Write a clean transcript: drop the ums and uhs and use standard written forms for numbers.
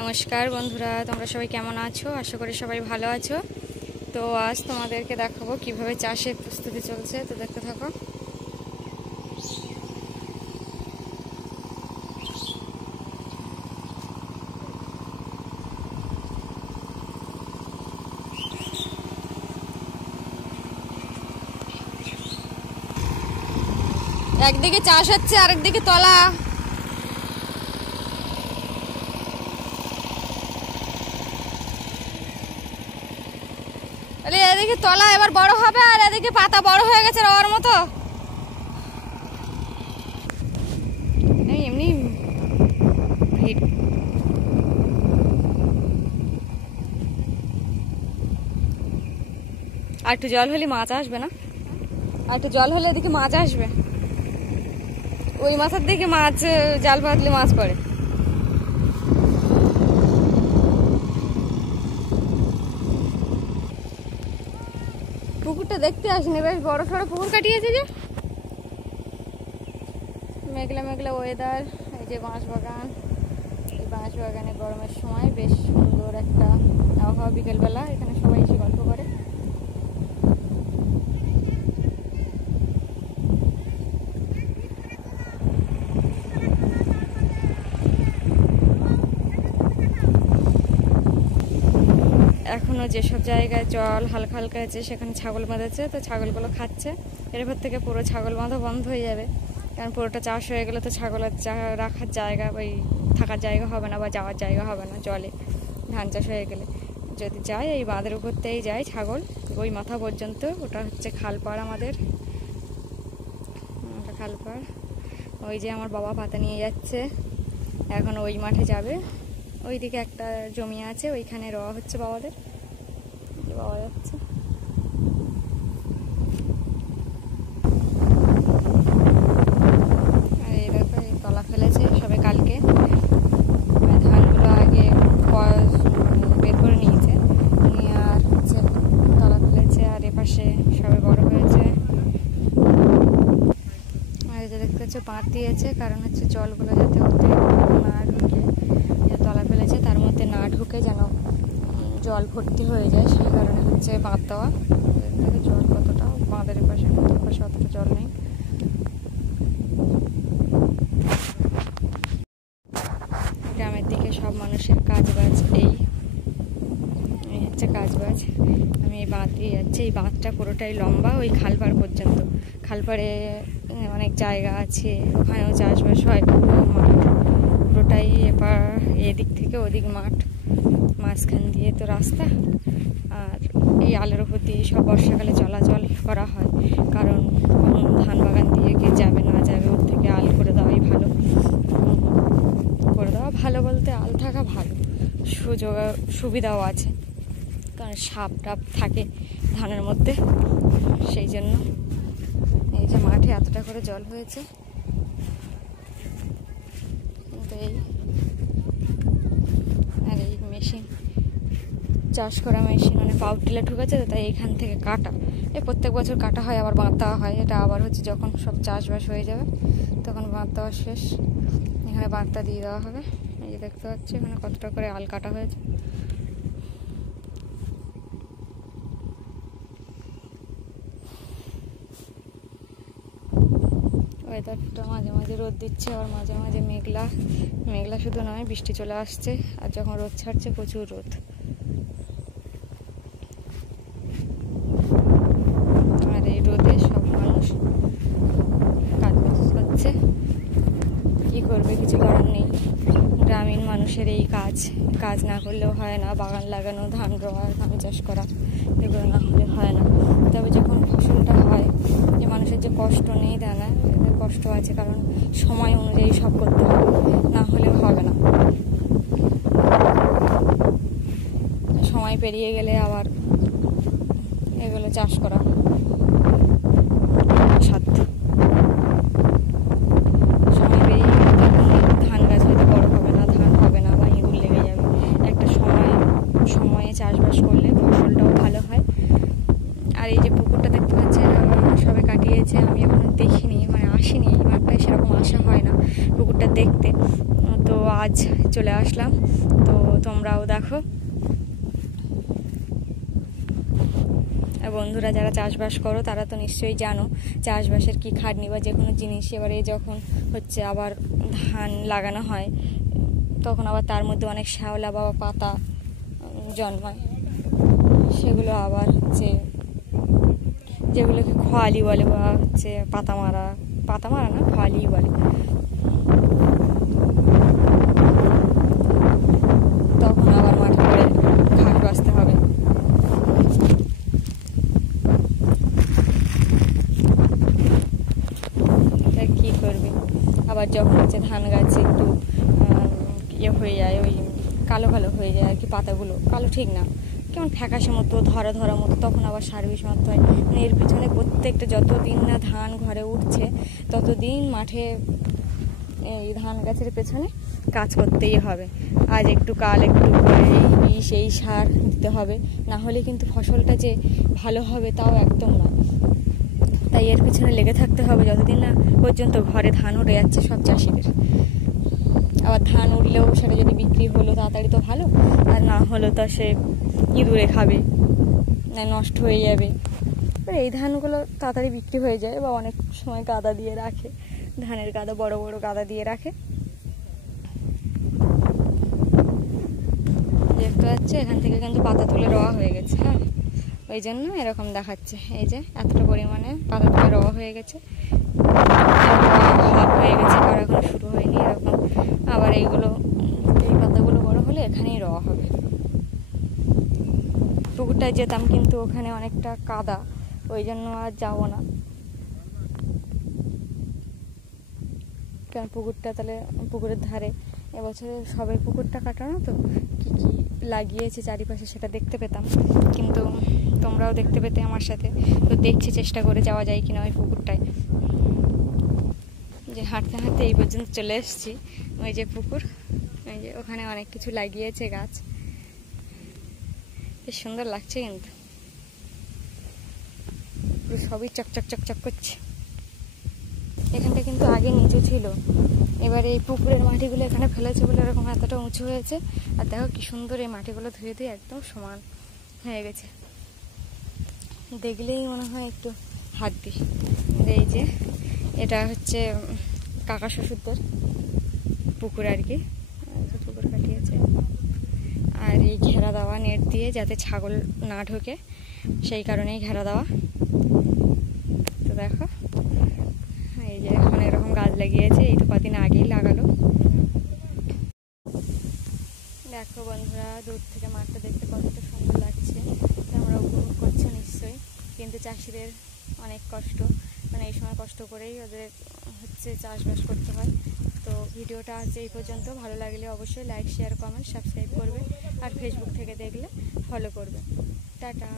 নমস্কার বন্ধুরা, তোমরা সবাই কেমন আছো? আশা করি সবাই ভালো আছো। তো আজ তোমাদেরকে দেখাবো কিভাবে চাষের প্রস্তুতি চলছে, তো দেখতে থাকো। একদিকে চাষ হচ্ছে, আরেকদিকে তলা। এদিকে তলা এবার বড় হবে, আর এদিকে পাতা বড় হয়ে গেছে রওয়ার মতো। এমনি ভিড়। আর একটু জল হলে মাছ আসবে না? আর একটু জল হলে এদিকে মাছ আসবে। ওই মাথার দিকে মাছ জাল পাতলে মাছ পড়ে। পুকুরটা দেখতে আসেনি, বেশ বড় সড়ো পুকুর কাটিয়েছে যে। মেঘলা মেঘলা ওয়েদার। এই যে বাঁশ বাগান, এই বাঁশ বাগানে গরমের সময় বেশ সুন্দর একটা আবহাওয়া। বিকেলবেলা এখানে সবাই এসে গল্প করে। এখনো যেসব জায়গায় জল হালকা হালকা আছে সেখানে ছাগল বাঁধেছে, তো ছাগলগুলো খাচ্ছে। এরপর থেকে পুরো ছাগল বাঁধা বন্ধ হয়ে যাবে, কারণ পুরোটা চাষ হয়ে গেলে তো ছাগলের রাখার জায়গা, ওই থাকার জায়গা হবে না বা যাওয়ার জায়গা হবে না জলে। ধান চাষ হয়ে গেলে যদি যায় এই বাঁধের উপরতেই যায় ছাগল, ওই মাথা পর্যন্ত। ওটা হচ্ছে খালপাড় আমাদের, ওটা খালপাড়। ওই যে আমার বাবা পাতা নিয়ে যাচ্ছে, এখন ওই মাঠে যাবে। ওইদিকে একটা জমি আছে, ওইখানে রওয়া হচ্ছে বাবাদের। বাবা যাচ্ছে। আর এই দেখো, এই তলা ফেলেছে সবে কালকে। ধানগুলো আগে বের করে নিয়েছে, নিয়ে আর হচ্ছে তলা ফেলেছে। আর এপাশে সবে বড় হয়েছে। আর এই যে দেখতে পাচ্ছ বাঁধ দিয়েছে, কারণ হচ্ছে জলগুলো যাতে ওতে না ঢুকে, তলা ফেলেছে তার মধ্যে না ঢুকে যেন জল ভর্তি হয়ে যায়, সেই কারণে হচ্ছে বাঁধ দেওয়া। জল কতটা বাঁধের পাশে, পাশে অতটা জল নেই। গ্রামের দিকে সব মানুষের কাজ বাজ এই হচ্ছে কাজ বাজ। আমি এই বাঁধ দিয়ে যাচ্ছি। এই বাঁধটা পুরোটাই লম্বা, ওই খালপাড় পর্যন্ত। খালপাড়ে অনেক জায়গা আছে, ওখানেও চাষবাস হয়। পুরো মাঠ পুরোটাই এপার, এদিক থেকে ওদিক মাঠ, মাঝখান দিয়ে তো রাস্তা। আর এই আলের উপর দিয়ে সব বর্ষাকালে চলাচল করা হয়, কারণ ধান বাগান দিয়ে কে যাবে না যাবে, ওর থেকে আল করে দেওয়াই ভালো। করে দেওয়া ভালো বলতে আল থাকা ভালো, সুবিধাও আছে, কারণ সাপ টাপ থাকে ধানের মধ্যে, সেই জন্য। এই যে মাঠে এতটা করে জল হয়েছে, কিন্তু এই আর এই মেশিন, চাষ করা মেশিন, মানে পাওয়ার টিলার ঢুকেছে, তাই এইখান থেকে কাটা। এই প্রত্যেক বছর কাটা হয়, আবার বাঁধ দেওয়া হয়। এটা আবার হচ্ছে যখন সব চাষবাস হয়ে যাবে তখন বাঁধ দেওয়া শেষ, এখানে বাঁধটা দিয়ে দেওয়া হবে। এই যে দেখতে পাচ্ছি এখানে কতটা করে আল কাটা হয়েছে। ওয়েদারটা মাঝে মাঝে রোদ দিচ্ছে, আর মাঝে মাঝে মেঘলা। মেঘলা শুধু নয়, বৃষ্টি চলে আসছে, আর যখন রোদ ছাড়ছে প্রচুর রোদ। আর এই রোদে সব মানুষ কাজ করছে, কি করবে, কিছু করার নেই। গ্রামীণ মানুষের এই কাজ না করলেও হয় না। বাগান লাগানো, ধান রোয়া, ধান চাষ করা, এগুলো না হলে হয় না। তবে যখন ফসলটা হয়, যে মানুষের যে কষ্ট নেই তা না, এদের কষ্ট আছে, কারণ সময় অনুযায়ী সব করতে হবে, না হলে হবে না। সময় পেরিয়ে গেলে আবার এগুলো চাষ করা সাধ্য। সময় পেরিয়ে গেলে ধান গাছ হয়তো বড় হবে না, ধান হবে না, বা ইঁদুর লেগে যাবে। একটা সময়ে চাষবাস করলে ফসলটাও ভালো হয়। আর এই যে পুকুরটা দেখতে পাচ্ছেন সবে কাটিয়েছে, আমি এখন দেখিনি, মানে আসিনি এই মাঠটায়, সেরকম আসা হয় না পুকুরটা দেখতে। তো আজ আজ চলে আসলাম, তো তোমরাও দেখো। বন্ধুরা যারা চাষবাস করো তারা তো নিশ্চয়ই জানো চাষবাসের কি খাটনি বা যে কোনো জিনিস। এবারে যখন হচ্ছে আবার ধান লাগানো হয় তখন আবার তার মধ্যে অনেক শ্যাওলা বা পাতা জন্মায়, সেগুলো আবার হচ্ছে যেগুলোকে খোয়ালি বলে বা হচ্ছে পাতা মারা না খোয়ালি বলে, তখন আবার মাঠে করে ঘাস বাছতে হবে। কি করবে আবার যখন হচ্ছে ধান গাছে একটু ইয়ে হয়ে যায়, ওই কালো কালো হয়ে যায় আর কি, পাতাগুলো কালো ঠিক না, কেমন ফ্যাকাশে মতো ধরা ধরা মতো, তখন আবার সার বিষ মারতে হয়। মানে এর পিছনে প্রত্যেকটা যতদিন না ধান ঘরে উঠছে ততদিন মাঠে এই ধান গাছের পেছনে কাজ করতেই হবে। আজ একটু কাল একটু করে এই সার দিতে হবে, না হলে কিন্তু ফসলটা যে ভালো হবে তাও একদম নয়। তাই এর পিছনে লেগে থাকতে হবে যতদিন না পর্যন্ত ঘরে ধান উঠে যাচ্ছে সব চাষিদের। আবার ধান উঠলেও সেটা যদি বিক্রি হলো তাড়াতাড়ি তো ভালো, আর না হলো তা সে ইঁদুরে খাবে, না নষ্ট হয়ে যাবে। এবার এই ধানগুলো তাড়াতাড়ি বিক্রি হয়ে যায় বা অনেক সময় গাদা দিয়ে রাখে, ধানের গাদা বড় বড় গাদা দিয়ে রাখে। দেখতে পাচ্ছে এখান থেকে কিন্তু পাতা তুলে রওয়া হয়ে গেছে, হ্যাঁ ওই জন্য এরকম দেখাচ্ছে। এই যে এতটা পরিমাণে পাতা তুলে রওয়া হয়ে গেছে, হাফ হয়ে গেছে, আর এখন শুরু হয়নি এরকম। আবার এই পাতাগুলো বড় হলে এখানেই রওয়া হবে। পুকুরটায় যেতাম কিন্তু ওখানে অনেকটা কাদা, ওই জন্য আর যাবো না, কারণ পুকুরটা তাহলে পুকুরের ধারে এবছরে সবে পুকুরটা কাটানো, তো কী কী লাগিয়েছে চারিপাশে সেটা দেখতে পেতাম, কিন্তু তোমরাও দেখতে পেতে আমার সাথে। তো দেখছি চেষ্টা করে যাওয়া যায় কিনা ওই পুকুরটায়। যে হাঁটতে হাঁটতে এই পর্যন্ত চলে এসেছি, ওই যে পুকুর, ওই যে ওখানে অনেক কিছু লাগিয়েছে গাছ, বেশ সুন্দর লাগছে, কিন্তু সবই চকচক চকচক করছে। এখানটা কিন্তু আগে নিচু ছিল, এবার এই পুকুরের মাটিগুলো এখানে ফেলেছে বলে এরকম এতটা উঁচু হয়েছে। আর দেখো কি সুন্দর এই মাটিগুলো ধুয়ে ধুয়ে একদম সমান হয়ে গেছে, দেখলেই মনে হয় একটু হাত দিই। এই যে এটা হচ্ছে কাকা শ্বশুরদের পুকুর আর কি, পুকুর কাটিয়েছে। আর এই ঘেরা দেওয়া নেট দিয়ে যাতে ছাগল না ঢোকে, সেই কারণেই ঘেরা দেওয়া। তো দেখো এই যে অনেক রকম গাছ লাগিয়েছে, এই তো কদিন আগেই লাগালো। দেখো বন্ধুরা দূর থেকে মাঠটা দেখতে কতটা সুন্দর লাগছে, তোমরা উপভোগ করছো নিশ্চয়ই। কিন্তু চাষিদের অনেক কষ্ট, মানে এই সময় কষ্ট করেই ওদের হচ্ছে চাষবাস করতে হয়। তো ভিডিওটা আজ এই পর্যন্ত, ভালো লাগলে অবশ্যই লাইক শেয়ার কমেন্ট সাবস্ক্রাইব করবে, আর ফেসবুক থেকে দেখলে ফলো করবে। টাটা।